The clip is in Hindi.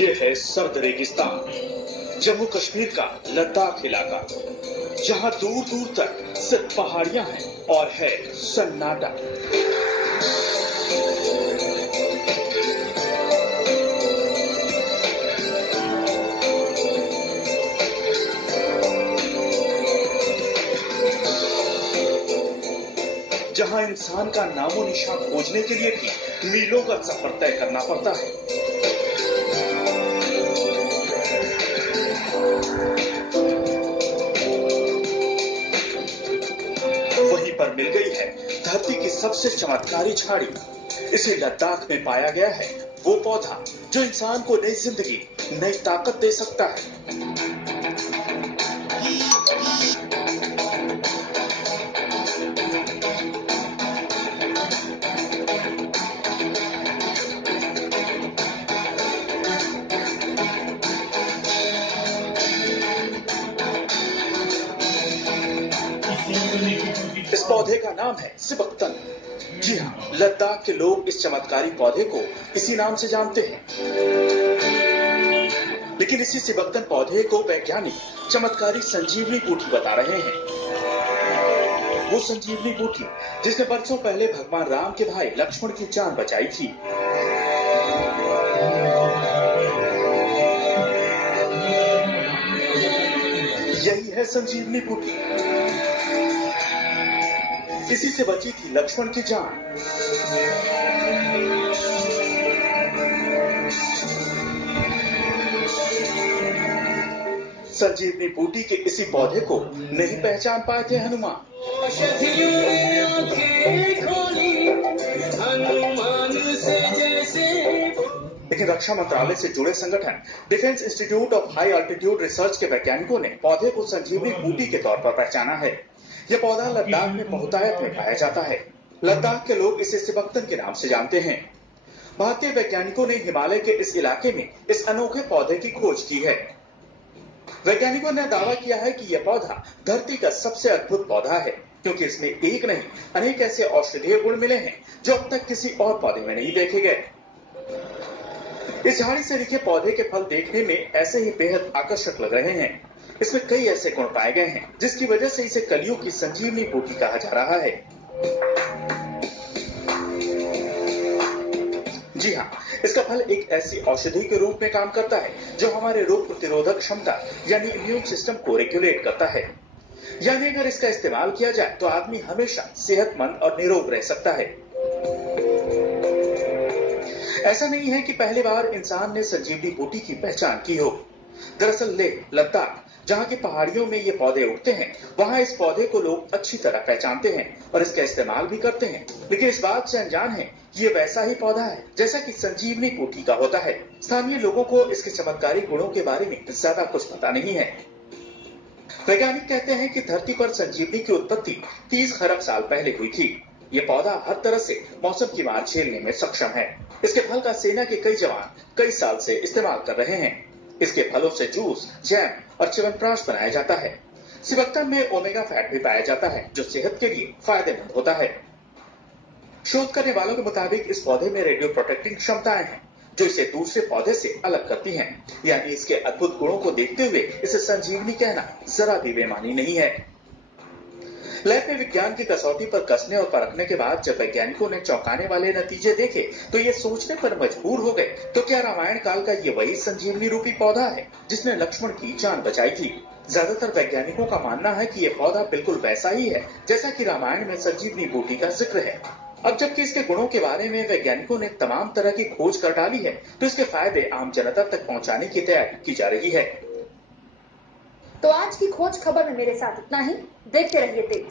ये है सर्द रेगिस्तान, जम्मू कश्मीर का लद्दाख इलाका, जहां दूर दूर तक सिर्फ पहाड़ियां हैं और है सन्नाटा। जहां इंसान का नामो निशान खोजने के लिए भी मीलों का सफर तय करना पड़ता है। वहीं पर मिल गई है धरती की सबसे चमत्कारी झाड़ी। इसे लद्दाख में पाया गया है वो पौधा जो इंसान को नई जिंदगी, नई ताकत दे सकता है। इस पौधे का नाम है सिबक्तन। जी हाँ, लद्दाख के लोग इस चमत्कारी पौधे को इसी नाम से जानते हैं। लेकिन इसी सिबक्तन पौधे को वैज्ञानिक चमत्कारी संजीवनी बूटी बता रहे हैं। वो संजीवनी बूटी जिसने बरसों पहले भगवान राम के भाई लक्ष्मण की जान बचाई थी। यही है संजीवनी बूटी। इसी से बची थी लक्ष्मण की जान। संजीवनी बूटी के इसी पौधे को नहीं पहचान पाए थे हनुमान। लेकिन रक्षा मंत्रालय से जुड़े संगठन defence institute of high altitude research के वैज्ञानिकों ने पौधे को संजीवनी बूटी के तौर पर पहचाना है। यह पौधा लद्दाख में बहुतायत में पाया जाता है। लद्दाख के लोग इसे सिबक्तन के नाम से जानते हैं। भारतीय वैज्ञानिकों ने हिमालय के इस इलाके में इस अनोखे पौधे की खोज की है। वैज्ञानिकों ने दावा किया है कि यह पौधा धरती का सबसे अद्भुत पौधा है, क्योंकि इसमें एक नहीं अनेक ऐसे औषधीय गुण मिले हैं जो अब तक किसी और पौधे में नहीं देखे गए। इस झाड़ी से लिखे पौधे के फल देखने में ऐसे ही बेहद आकर्षक लग रहे हैं। इसमें कई ऐसे गुण पाए गए हैं जिसकी वजह से इसे कलियों की संजीवनी बूटी कहा जा रहा है। जी हाँ, इसका फल एक ऐसी औषधि के रूप में काम करता है जो हमारे रोग प्रतिरोधक क्षमता यानी इम्यून सिस्टम को रेगुलेट करता है। यानी अगर इसका इस्तेमाल किया जाए तो आदमी हमेशा सेहतमंद और निरोग रह सकता है। ऐसा नहीं है कि पहली बार इंसान ने संजीवनी बूटी की पहचान की हो। दरअसल लेह लद्दाख जहाँ की पहाड़ियों में ये पौधे उगते हैं, वहाँ इस पौधे को लोग अच्छी तरह पहचानते हैं और इसका इस्तेमाल भी करते हैं। लेकिन इस बात से अनजान है कि ये वैसा ही पौधा है जैसा कि संजीवनी बूटी का होता है। स्थानीय लोगों को इसके चमत्कारी गुणों के बारे में ज्यादा कुछ पता नहीं है। वैज्ञानिक कहते हैं कि धरती पर संजीवनी की उत्पत्ति 30 खरब साल पहले हुई थी। ये पौधा हर तरह से मौसम की मार झेलने में सक्षम है। इसके फल का सेना के कई जवान कई साल से इस्तेमाल कर रहे हैं। इसके फलों से जूस, जैम और च्यवनप्राश बनाया जाता है। सिबक्तन में ओमेगा फैट भी पाया जाता है जो सेहत के लिए फायदेमंद होता है। शोध करने वालों के मुताबिक इस पौधे में रेडियो प्रोटेक्टिंग क्षमताएं हैं जो इसे दूसरे पौधे से अलग करती हैं। यानी इसके अद्भुत गुणों को देखते हुए इसे संजीवनी कहना जरा भी बेमानी नहीं है। लैब में विज्ञान की कसौटी पर कसने और परखने के बाद जब वैज्ञानिकों ने चौंकाने वाले नतीजे देखे तो ये सोचने पर मजबूर हो गए, तो क्या रामायण काल का ये वही संजीवनी रूपी पौधा है जिसने लक्ष्मण की जान बचाई थी? ज्यादातर वैज्ञानिकों का मानना है कि ये पौधा बिल्कुल वैसा ही है जैसा कि रामायण में संजीवनी बूटी का जिक्र है। अब जबकि इसके गुणों के बारे में वैज्ञानिकों ने तमाम तरह की खोज कर डाली है, तो इसके फायदे आम जनता तक पहुंचाने की तैयारी की जा रही है। तो आज की खोज खबर में मेरे साथ इतना ही। देखते रहिए तेज।